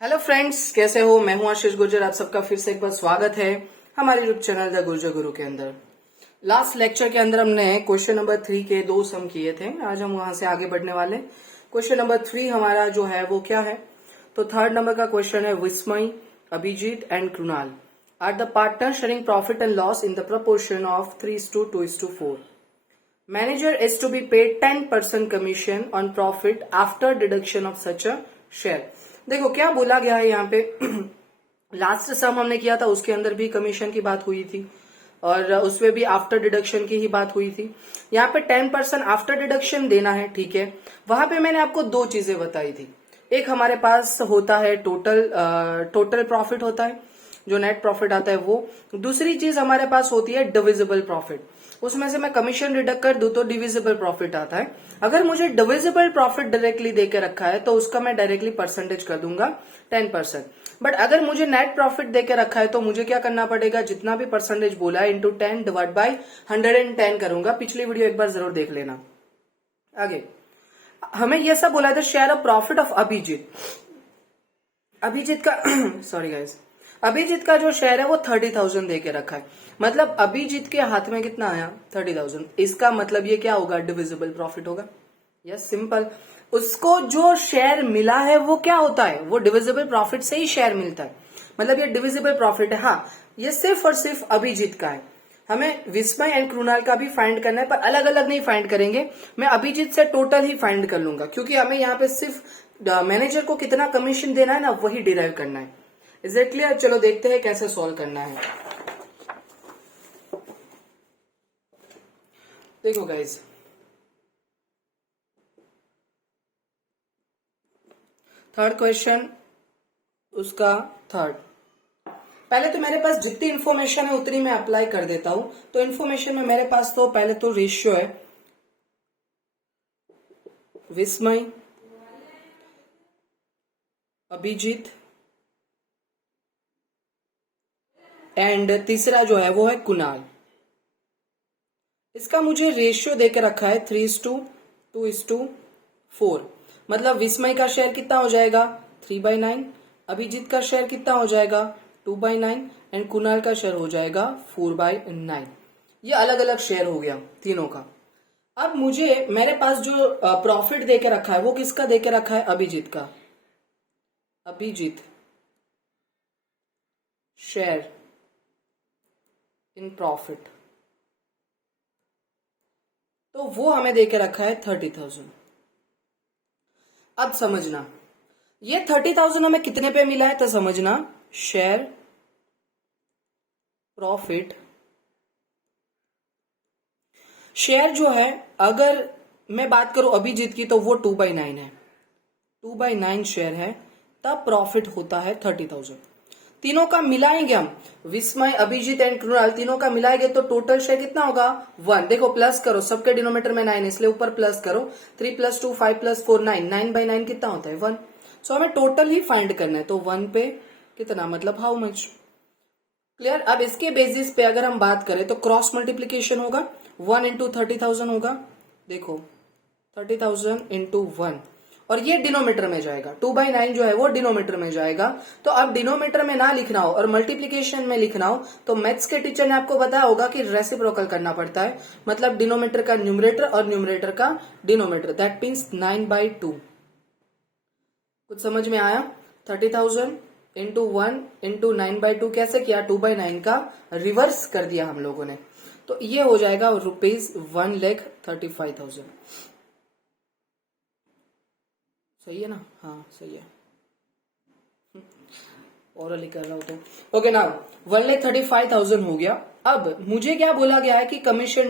Hello friends, कैसे हो। मैं हूं आशीष गुर्जर। आप सबका फिर से एक बार स्वागत है हमारे यूट्यूब चैनल द गुर्जर गुरु के अंदर। लास्ट लेक्चर के अंदर हमने क्वेश्चन नंबर 3 के 2 सम किए थे। आज हम वहां से आगे बढ़ने वाले। क्वेश्चन नंबर 3 हमारा जो है वो क्या है, तो थर्ड नंबर का क्वेश्चन है, Vismay, Abhijit and Krunal are the partner sharing profit and loss in the proportion of 3:2:4. Manager is to be paid 10% commission on profit after deduction of such a share. देखो क्या बोला गया है यहाँ पे। लास्ट सम हमने किया था, उसके अंदर भी कमीशन की बात हुई थी और उसमें भी आफ्टर डिडक्शन की ही बात हुई थी। यहाँ पे 10% आफ्टर डिडक्शन देना है, ठीक है। वहां पे मैंने आपको दो चीजें बताई थी। एक हमारे पास होता है टोटल प्रॉफिट होता है, जो नेट प्रॉफिट आता है वो। दूसरी चीज हमारे पास होती है डिविजिबल प्रॉफिट। उसमें से मैं कमीशन डिडक्ट कर दूं तो डिविजिबल प्रॉफिट आता है। अगर मुझे डिविजिबल प्रॉफिट डायरेक्टली देके रखा है तो उसका मैं डायरेक्टली परसेंटेज कर दूंगा 10%। बट अगर मुझे नेट प्रॉफिट देके रखा है तो मुझे क्या करना पड़ेगा, जितना भी परसेंटेज बोला है इंटू 10 डिवाइड बाई 110 करूंगा। पिछली वीडियो एक बार जरूर देख लेना। आगे हमें यह सब बोला था, share of profit of Abhijit का सॉरी गाइस, अभिजीत का जो शेयर है वो 30,000 दे के रखा है। मतलब अभिजीत के हाथ में कितना आया, 30,000। इसका मतलब ये क्या होगा, डिविजिबल प्रॉफिट होगा। Yes, simple. उसको जो शेयर मिला है वो क्या होता है, वो डिविजिबल प्रॉफिट से ही शेयर मिलता है। मतलब ये डिविजिबल प्रॉफिट है। हाँ, ये सिर्फ और सिर्फ अभिजीत का है। हमें विस्मय एंड कृणाल का भी फाइंड करना है, पर अलग अलग नहीं फाइंड करेंगे। मैं अभिजीत से टोटल ही फाइंड कर लूंगा, क्योंकि हमें यहाँ पे सिर्फ मैनेजर को कितना कमीशन देना है ना, वही डिराइव करना है। Is it clear? चलो देखते हैं कैसे सॉल्व करना है। देखो गाइज, थर्ड क्वेश्चन, उसका थर्ड। पहले तो मेरे पास जितनी इंफॉर्मेशन है उतनी मैं अप्लाई कर देता हूं। तो इंफॉर्मेशन में मेरे पास तो पहले तो रेशियो है, विस्मय, अभिजीत एंड तीसरा जो है वो है कुणाल। इसका मुझे रेशियो देके रखा है 3:2:4। मतलब विस्मय का शेयर कितना हो जाएगा, 3/9। अभिजीत का शेयर कितना हो जाएगा, 2/9 एंड कुणाल का शेयर हो जाएगा 4/9। ये अलग अलग शेयर हो गया तीनों का। अब मुझे मेरे पास जो प्रॉफिट देके रखा है वो किसका देके रखा है, अभिजीत का। अभिजीत शेयर इन प्रॉफिट, तो वो हमें देके रखा है 30,000। अब समझना, ये 30,000 हमें कितने पे मिला है, तो समझना, शेयर प्रॉफिट, शेयर जो है, अगर मैं बात करूं अभिजीत की तो वो 2/9 है, 2/9 शेयर है, तब प्रॉफिट होता है 30,000। तीनों का मिलाएंगे हम, विस्मय, अभिजीत एंड कृणाल, तीनों का मिलाएंगे तो टोटल शेयर कितना होगा, 1। देखो प्लस करो, सबके डिनोमीटर में 9 इसलिए ऊपर प्लस करो। 3 + 2 5 + 4 9, 9/9 कितना होता है, 1। सो हमें टोटल ही फाइंड करना है, तो 1 पे कितना, मतलब हाउ मच। क्लियर? अब इसके बेसिस पे अगर हम बात करें तो क्रॉस मल्टीप्लीकेशन होगा, 1 × 30,000 होगा। देखो 30,000 × 1, और ये डिनोमीटर में जाएगा, 2/9 जो है वो डिनोमीटर में जाएगा। तो अब डिनोमीटर में ना लिखना हो और मल्टीप्लीकेशन में लिखना हो तो मैथ्स के टीचर ने आपको बताया होगा कि रेसिप्रोकल करना पड़ता है। मतलब डिनोमीटर का न्यूमरेटर और न्यूमरेटर का डिनोमीटर, दैट मीन्स 9/2। कुछ समझ में आया? 30,000 × 1 × 9/2 कैसे किया, 2/9 का रिवर्स कर दिया हम लोगों ने। तो ये हो जाएगा ₹1,35,000। सही है ना? हाँ सही है, ओरली कर रहा हूं तो। ओके, नाउ 1,35,000 हो गया। अब मुझे क्या बोला गया है कि कमीशन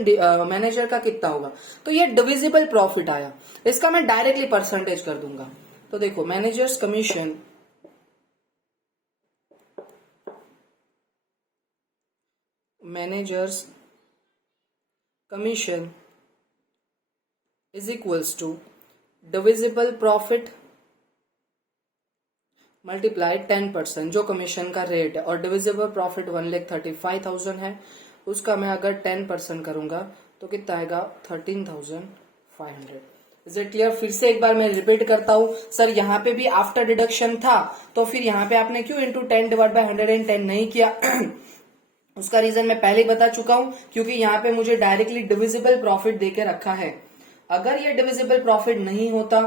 मैनेजर का कितना होगा, तो ये डिविजिबल प्रॉफिट आया, इसका मैं डायरेक्टली परसेंटेज कर दूंगा। तो देखो, manager's commission is equals to divisible profit multiply 10%, जो कमीशन का रेट है, और डिविजिबल प्रॉफिट 1,35,000 है, उसका मैं अगर 10% करूंगा तो कितना आएगा, 13,500। Is it clear? फिर से एक बार मैं रिपीट करता हूं, सर यहाँ पे भी आफ्टर डिडक्शन था, तो फिर यहाँ पे आपने क्यों इंटू 10/110 नहीं किया? उसका रीजन मैं पहले ही बता चुका हूं, क्योंकि यहाँ पे मुझे डायरेक्टली डिविजिबल प्रॉफिट देके रखा है। अगर ये डिविजिबल प्रॉफिट नहीं होता,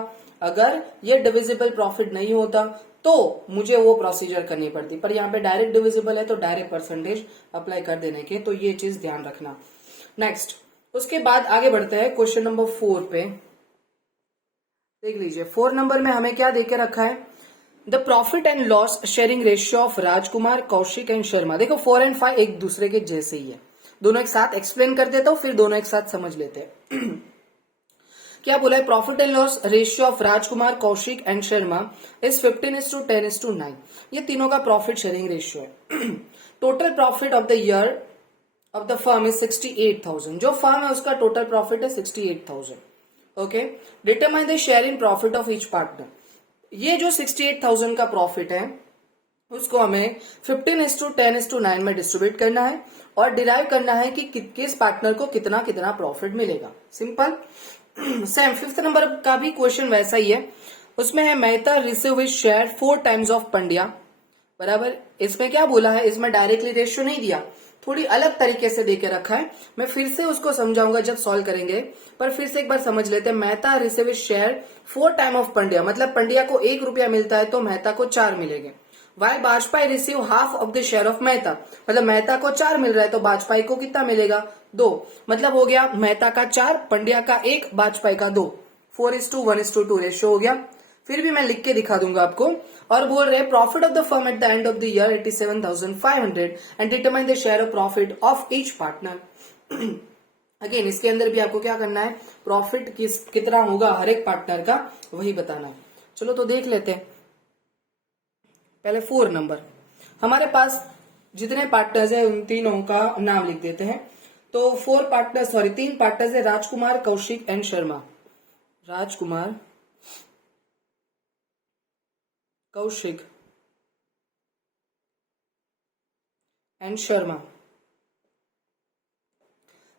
अगर ये डिविजिबल प्रॉफिट नहीं होता तो मुझे वो प्रोसीजर करनी पड़ती, पर यहाँ पे डायरेक्ट डिविजिबल है तो डायरेक्ट परसेंटेज अप्लाई कर देने के, तो ये चीज ध्यान रखना। नेक्स्ट, उसके बाद आगे बढ़ते हैं क्वेश्चन नंबर 4 पे। देख लीजिए 4 नंबर में हमें क्या देके रखा है, the profit and loss sharing ratio of Rajkumar, Kaushik and Sharma. देखो 4 एंड 5 एक दूसरे के जैसे ही है, दोनों एक साथ एक्सप्लेन कर देता हूं, फिर दोनों एक साथ समझ लेते हैं। क्या बोला है, profit and loss ratio of Rajkumar, Kaushik and Sharma is 15:10:9। ये तीनों का प्रॉफिट शेयरिंग रेशियो है। Total profit of the year of the firm is 68,000। जो फर्म है उसका टोटल प्रॉफिट है 68,000। Okay, determine the share in profit of each partner. ये जो 68,000 का प्रॉफिट है उसको हमें 15:10:9 में डिस्ट्रीब्यूट करना है और डिराइव करना है कि किस पार्टनर को कितना कितना प्रॉफिट मिलेगा। सिंपल। सेम 5th नंबर का भी क्वेश्चन वैसा ही है, उसमें है Mehta receive his share 4 times of Pandya, बराबर। इसमें क्या बोला है, इसमें डायरेक्टली रेशियो नहीं दिया, थोड़ी अलग तरीके से देके रखा है। मैं फिर से उसको समझाऊंगा जब सॉल्व करेंगे, पर फिर से एक बार समझ लेते हैं। Mehta receive his share 4 time of Pandya, मतलब पंड्या को 1 रुपया मिलता है तो मेहता को 4 मिलेंगे। Y Vajpayee receive half of the share of Mehta, मतलब मेहता को 4 मिल रहा है तो वाजपेयी को कितना मिलेगा, 2। मतलब हो गया मेहता का 4, पंड्या का 1, वाजपेयी का 2। 4:1:2 रेशियो हो गया। फिर भी मैं लिख के दिखा दूंगा आपको। और बोल रहे profit of the firm at the end of the year 87,500 and determine the share of profit of each partner. Again इसके अंदर भी आपको क्या करना है, प्रॉफिट कितना होगा हर एक पार्टनर का वही बताना है। चलो तो देख लेते हैं। पहले 4 नंबर, हमारे पास जितने पार्टनर्स है उन तीनों का नाम लिख देते हैं। तो 3 पार्टनर्स है, राजकुमार, कौशिक एंड शर्मा। राजकुमार, कौशिक एंड शर्मा,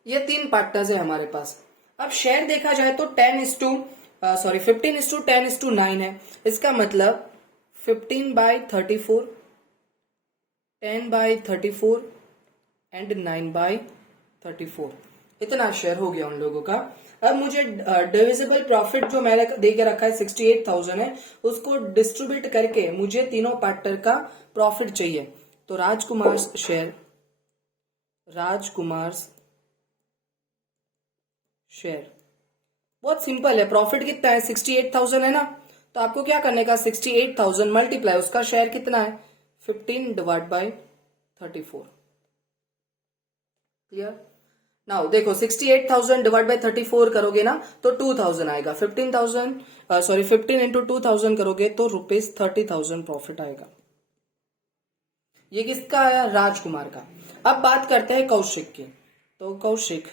ये 3 पार्टनर्स है हमारे पास। अब शेयर देखा जाए तो 15:10:9 है। इसका मतलब 15/34, 10/34 एंड 9/34, इतना शेयर हो गया उन लोगों का। अब मुझे डिविजिबल प्रॉफिट जो मैंने दे के रखा है 68,000 है, उसको डिस्ट्रीब्यूट करके मुझे तीनों पार्टनर का प्रॉफिट चाहिए। तो राजकुमार शेयर बहुत सिंपल है। प्रॉफिट कितना है, 68,000 है ना, तो आपको क्या करने का, 68,000 मल्टीप्लाई उसका शेयर कितना है, 15/34। क्लियर? नाउ देखो 68,000 डिवाइड बाय 34 करोगे ना तो 2,000 आएगा। 15 इंटू 2,000 करोगे तो ₹30,000 प्रॉफिट आएगा। ये किसका आया, राजकुमार का। अब बात करते हैं कौशिक की। तो कौशिक,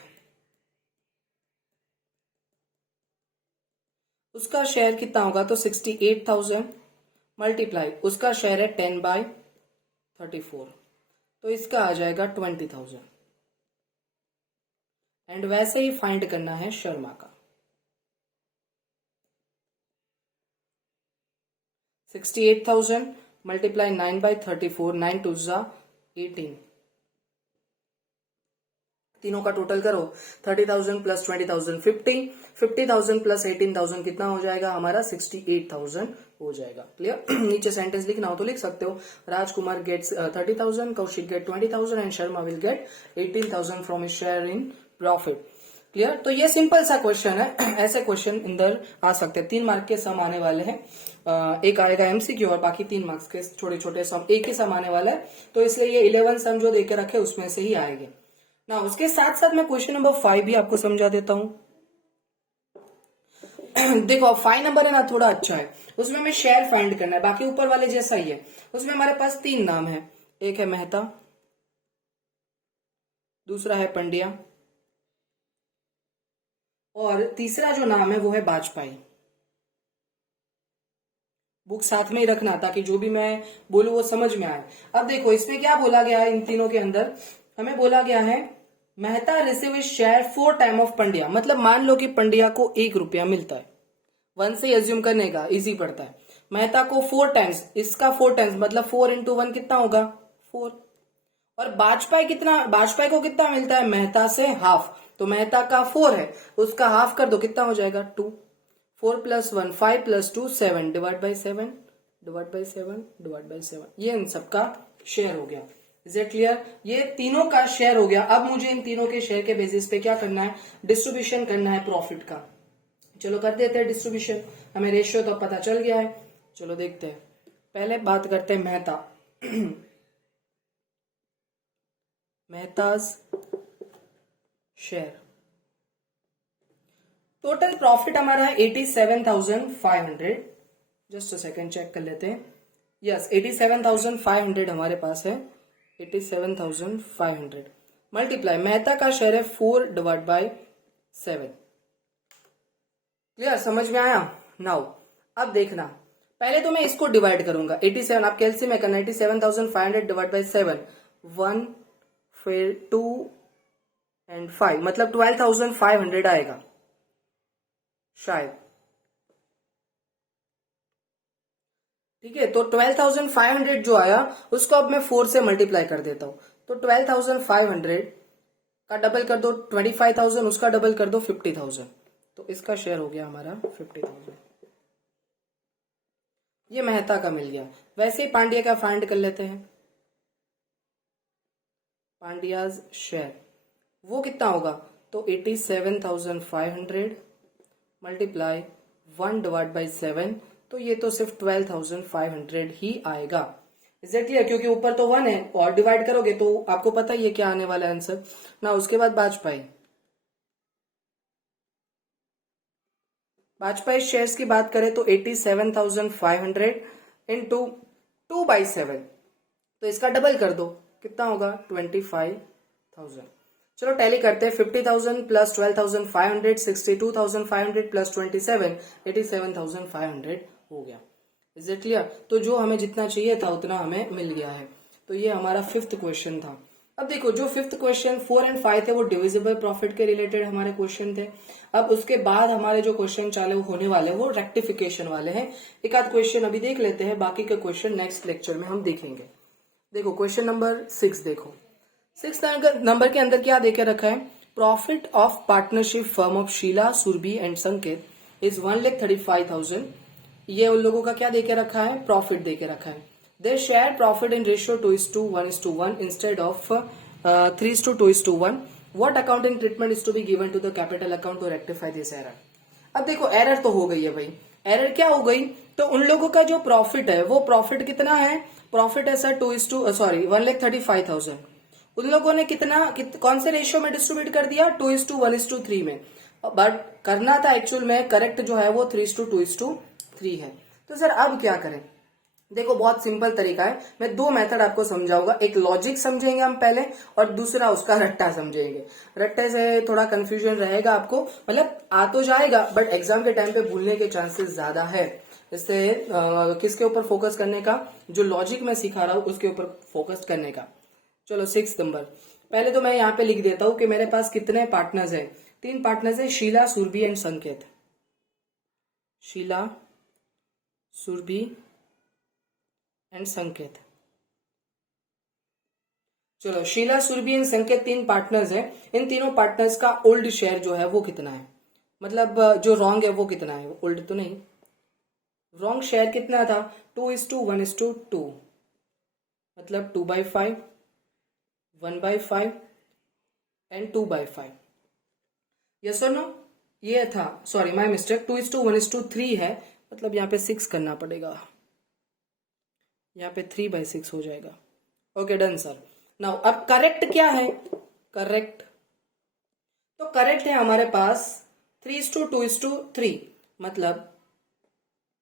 उसका शेयर कितना होगा, तो 68,000 मल्टीप्लाई उसका शेयर है 10/34, तो इसका आ जाएगा 20,000। एंड वैसे ही फाइंड करना है शर्मा का। 68,000 मल्टीप्लाई 9/34, 9 2 18, तीनों का टोटल करो, 30,000 प्लस 20,000 50,000 प्लस 18,000 कितना हो जाएगा हमारा, 68,000 हो जाएगा। क्लियर? नीचे सेंटेंस लिखना हो तो लिख सकते हो, Rajkumar gets 30,000, Kaushik get 20,000 and Sharma will get 18,000 from his share in profit. Clear? तो ये सिंपल सा क्वेश्चन है। ऐसे क्वेश्चन अंदर आ सकते हैं। 3 मार्क के सम आने वाले हैं, एक आएगा एमसीक्यू और बाकी 3 मार्क्स के छोटे छोटे सम, एक ही सम आने वाला है, तो इसलिए ये 11 सम जो देके रखे उसमें से ही आएंगे ना। उसके साथ साथ मैं क्वेश्चन नंबर 5 भी आपको समझा देता हूं। देखो 5 नंबर है ना, थोड़ा अच्छा है, उसमें हमें शेयर फाइंड करना है, बाकी ऊपर वाले जैसा ही है। उसमें हमारे पास 3 नाम है, एक है मेहता, दूसरा है पंड्या और तीसरा जो नाम है वो है वाजपेयी। बुक साथ में ही रखना ताकि जो भी मैं बोलूं वो समझ में आए। अब देखो इसमें क्या बोला गया है, इन तीनों के अंदर हमें बोला गया है Mehta receive share 4 time of Pandya, मतलब मान लो कि पंड्या को 1 रुपया मिलता है। 1 से एज्यूम करने का इजी पड़ता है। मेहता को 4 टाइम्स, इसका 4 टाइम्स मतलब 4 इंटू 1 कितना होगा 4। और बाजपेयी को कितना मिलता है मेहता से हाफ, तो मेहता का 4 है उसका हाफ कर दो कितना हो जाएगा 2। 4 plus 1 5 plus 2 7 divide by 7 divide by 7 divide by 7, ये इन सबका शेयर हो गया। Is it clear? ये तीनों का शेयर हो गया। अब मुझे इन तीनों के शेयर के बेसिस पे क्या करना है, डिस्ट्रीब्यूशन करना है प्रॉफिट का। चलो कर देते हैं डिस्ट्रीब्यूशन, हमें रेशियो तो पता चल गया है। चलो देखते हैं, पहले बात करते हैं Mehta. Mehta's share, total profit हमारा है 87,500। जस्ट अ सेकेंड चेक कर लेते हैं। यस 87,500 हमारे पास है। 87,500 मल्टीप्लाई मेहता का शेयर है 4 डिवाइड बाई 7। क्लियर? समझ में आया? नाउ अब देखना, पहले तो मैं इसको डिवाइड करूंगा 87, आप कैलसी में करना 87,500 डिवाइड बाई 7, 1 फिर 2 एंड 5 मतलब 12,500 आएगा शायद। ठीक है, तो 12,500 जो आया उसको अब मैं 4 से मल्टीप्लाई कर देता हूं, तो 12,500 का डबल कर दो 25,000, उसका डबल कर दो 50,000, तो इसका शेयर हो गया हमारा 50,000। ये मेहता का मिल गया। वैसे ही पांड्या का फाइंड कर लेते हैं। पांड्याज शेयर वो कितना होगा, तो 87,500 मल्टीप्लाई 1 डिवाइड बाई 7, तो ये तो सिर्फ 12,500 ही आएगा। Is it clear? क्योंकि ऊपर तो 1 है और डिवाइड करोगे तो आपको पता ही है क्या आने वाला आंसर ना। उसके बाद बाजपेयी शेयर्स की बात करें तो 87,500 इंटू 2/7, तो इसका डबल कर दो कितना होगा 25,000। चलो टैली करते हैं। 50,000 प्लस 12,500 62,500 प्लस 27 87,500 हो गया। Is it clear? तो जो हमें जितना चाहिए था उतना हमें मिल गया है। तो ये हमारा 5th क्वेश्चन था। अब देखो जो 5th क्वेश्चन 4 एंड 5 थे वो डिविजिबल प्रॉफिट के रिलेटेड हमारे क्वेश्चन थे। अब उसके बाद हमारे जो क्वेश्चन चालू होने वाले वो रेक्टिफिकेशन वाले हैं। एक आध क्वेश्चन अभी देख लेते हैं, बाकी के क्वेश्चन नेक्स्ट लेक्चर में हम देखेंगे। देखो क्वेश्चन नंबर 6 देखो, 6 नंबर के अंदर क्या देके रखा है, profit of partnership firm of Sheela Surbhi and Sanket is 1,35,000। ये उन लोगों का क्या देके रखा है, प्रॉफिट देके रखा है। They share profit in ratio 2:1:1 instead of 3:2:1। What accounting treatment is to be given to the capital account to rectify this error. अब देखो एरर तो हो गई है भाई, एरर क्या हो गई, तो उन लोगों का जो प्रॉफिट है वो प्रॉफिट कितना है, प्रॉफिट है सर 1,35,000। उन लोगों ने कौन से रेशियो में डिस्ट्रीब्यूट कर दिया 2:1:3 में, बट करना था एक्चुअल में करेक्ट जो है वो 3:2:3 है। तो सर अब क्या करें, देखो बहुत सिंपल तरीका है। मैं 2 मेथड आपको समझाऊंगा, एक लॉजिक समझेंगे हम पहले और दूसरा उसका रट्टा समझेंगे। रट्टे से थोड़ा कंफ्यूजन रहेगा आपको, मतलब आ तो जाएगा बट एग्जाम के टाइम पे भूलने के चांसेस ज्यादा है। इससे किसके ऊपर फोकस करने का, जो लॉजिक मैं सिखा रहा हूं उसके ऊपर फोकस करने का। चलो 6 नंबर, पहले तो मैं यहाँ पे लिख देता हूं कि मेरे पास कितने पार्टनर्स हैं, 3 पार्टनर्स हैं, शीला सुरभि एंड संकेत। शीला सुरभि एंड संकेत। चलो शीला सुरभि एंड संकेत 3 पार्टनर्स हैं। इन तीनों पार्टनर्स का ओल्ड शेयर जो है वो कितना है, मतलब जो रॉन्ग है वो कितना है, ओल्ड तो नहीं, रॉन्ग शेयर कितना था 2:1:2, मतलब 2/5 1/5 एंड 2/5। यस और नो, ये था, सॉरी माय मिस्टेक, 2:1:3 है, मतलब यहाँ पे 6 करना पड़ेगा, यहाँ पे 3/6 हो जाएगा। Okay done sir. नाउ अब करेक्ट क्या है, करेक्ट तो करेक्ट है हमारे पास 3:2:3, मतलब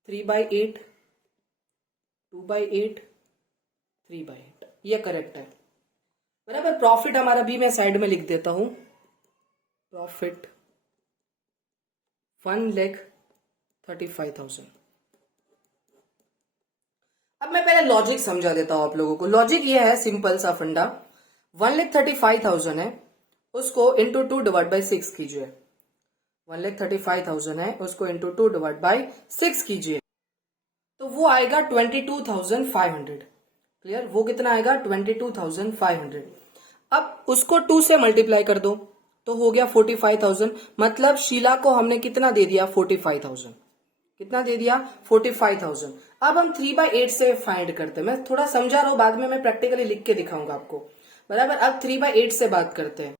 3/8 2/8 3/8, ये करेक्ट है बराबर। प्रॉफिट हमारा भी मैं साइड में लिख देता हूं, प्रॉफिट 1,35,000। अब मैं पहले लॉजिक समझा देता हूं आप लोगों को। लॉजिक ये है सिंपल सा फंडा, 1,35,000 है, उसको इंटू 2 डिवाइड बाई 6 कीजिए, 1,35,000 है, उसको इंटू 2/6 कीजिए तो वो आएगा 22,500। क्लियर? वो कितना आएगा? 22,500। अब उसको 2 से मल्टीप्लाई कर दो तो हो गया 45,000। मतलब शीला को हमने कितना दे दिया? 45,000। कितना दे दिया? 45,000। अब हम 3/8 से फाइंड करते हैं। मैं थोड़ा समझा रहा हूं, बाद में मैं प्रैक्टिकली लिख के दिखाऊंगा आपको। बराबर? अब 3/8 से बात करते हैं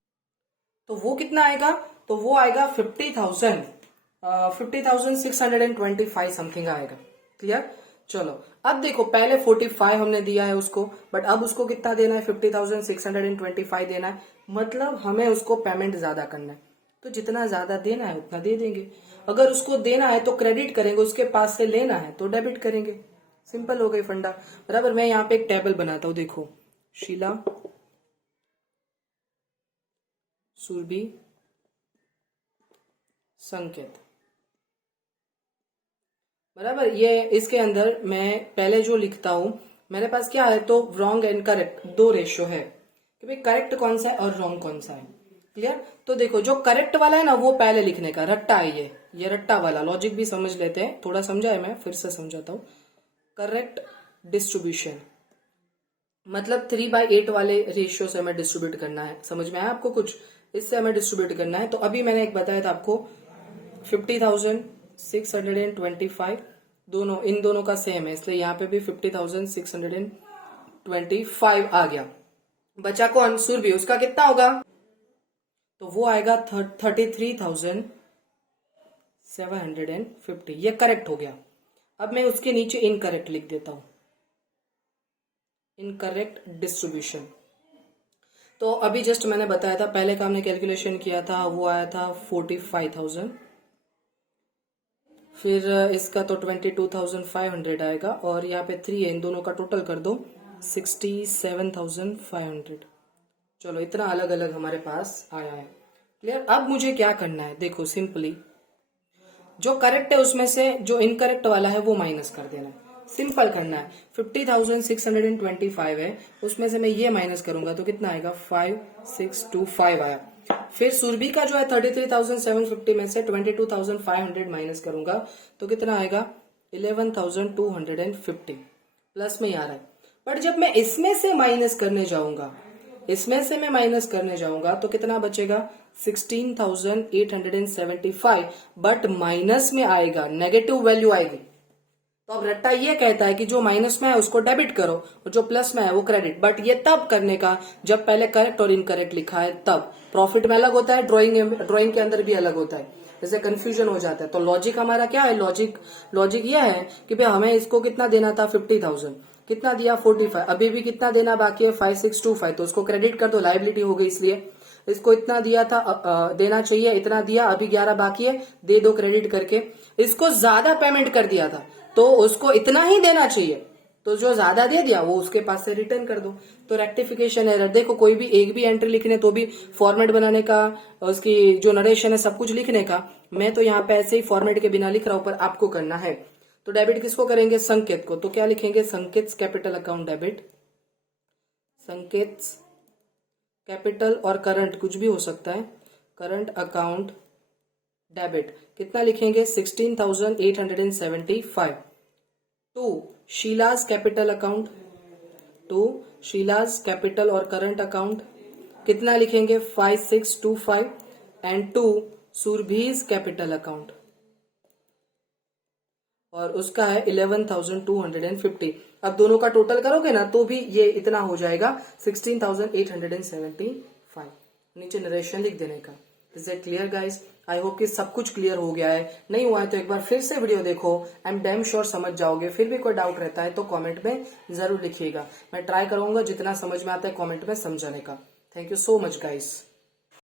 तो वो कितना आएगा? तो वो आएगा 50,000, 50,625 समथिंग आएगा। क्लियर? चलो अब देखो, पहले 45 हमने दिया है उसको, बट अब उसको कितना देना है? 50,625 देना है। मतलब हमें उसको पेमेंट ज्यादा करना है, तो जितना ज्यादा देना है उतना दे देंगे। अगर उसको देना है तो क्रेडिट करेंगे, उसके पास से लेना है तो डेबिट करेंगे। सिंपल हो गई फंडा। बराबर? मैं यहाँ पे एक टेबल बनाता हूं, देखो, शीला, सुरभि, संकेत। बराबर? ये इसके अंदर मैं पहले जो लिखता हूं, मेरे पास क्या है? तो रॉन्ग एंड करेक्ट दो रेशियो है कि भाई करेक्ट कौन सा है और रॉन्ग कौन सा है। क्लियर? तो देखो, जो करेक्ट वाला है ना वो पहले लिखने का, रट्टा है ये रट्टा वाला। लॉजिक भी समझ लेते हैं, थोड़ा समझा है, मैं फिर से समझाता हूं। करेक्ट डिस्ट्रीब्यूशन मतलब 3/8 वाले रेशियो से हमें डिस्ट्रीब्यूट करना है। समझ में आया आपको कुछ? इससे हमें डिस्ट्रीब्यूट करना है। तो अभी मैंने एक बताया था आपको, 50,625 दोनों, इन दोनों का सेम है, इसलिए यहाँ पे भी 50,625 आ गया। बचा कौन? सुरभि। उसका कितना होगा? तो वो आएगा 33,750। ये करेक्ट हो गया। अब मैं उसके नीचे इनकरेक्ट लिख देता हूं, इनकरेक्ट डिस्ट्रीब्यूशन। तो अभी जस्ट मैंने बताया था, पहले का हमने कैलकुलेशन किया था, वो आया था 45,000। फिर इसका तो 22,500 आएगा, और यहाँ पे 3 है, इन दोनों का टोटल कर दो 67,500। चलो, इतना अलग अलग हमारे पास आया है। क्लियर? अब मुझे क्या करना है? देखो, सिंपली जो करेक्ट है उसमें से जो इनकरेक्ट वाला है वो माइनस कर देना है। सिंपल करना है। 50,625 है, उसमें से मैं ये माइनस करूंगा तो कितना आएगा? 5,625 आया। फिर सुरभि का जो है 33,750 में से 22,500 माइनस करूंगा तो कितना आएगा? 11,250 प्लस में आ रहा है। बट जब मैं इसमें से माइनस करने जाऊंगा, तो कितना बचेगा? 16,875। बट माइनस में आएगा, नेगेटिव वैल्यू आएगी। तो अब रट्टा ये कहता है कि जो माइनस में है उसको डेबिट करो और जो प्लस में है वो क्रेडिट। बट ये तब करने का जब पहले करेक्ट और इनकरेक्ट लिखा है तब। प्रॉफिट में अलग होता है, ड्राइंग के अंदर भी अलग होता है, जैसे कंफ्यूजन हो जाता है। तो लॉजिक हमारा क्या है? लॉजिक यह है कि भाई हमें इसको कितना देना था? 50,000। कितना दिया? 45। अभी भी कितना देना बाकी है? 5,625। तो उसको क्रेडिट कर दो, लाइबिलिटी हो गई, इसलिए इसको इतना दिया था, देना चाहिए, इतना दिया, अभी 11 बाकी है, दे दो क्रेडिट करके। इसको ज्यादा पेमेंट कर दिया था तो उसको इतना ही देना चाहिए, तो जो ज्यादा दे दिया वो उसके पास से रिटर्न कर दो। तो रेक्टिफिकेशन एरर, देखो, कोई भी एक भी एंट्री लिखने तो भी फॉर्मेट बनाने का, उसकी जो नरेशन है सब कुछ लिखने का। मैं तो यहाँ पे ऐसे ही फॉर्मेट के बिना लिख रहा हूं, पर आपको करना है। तो डेबिट किसको करेंगे? संकेत को। तो क्या लिखेंगे? संकेत कैपिटल अकाउंट डेबिट। संकेत कैपिटल और करंट कुछ भी हो सकता है, करंट अकाउंट डेबिट। कितना लिखेंगे? 16,875। To Sheela's capital account, to Sheela's capital और करंट अकाउंट कितना लिखेंगे? 5,625। And to Surbhi's capital account, और उसका है 11,250। अब दोनों का टोटल करोगे ना तो भी ये इतना हो जाएगा, 16,875। नीचे नरेशन लिख देने का। Is it clear guys? I hope कि सब कुछ क्लियर हो गया है। नहीं हुआ है तो एक बार फिर से वीडियो देखो, आई एम डैम श्योर समझ जाओगे। फिर भी कोई डाउट रहता है तो कमेंट में जरूर लिखिएगा। मैं ट्राई करूंगा जितना समझ में आता है कमेंट में समझाने का। Thank you so much guys.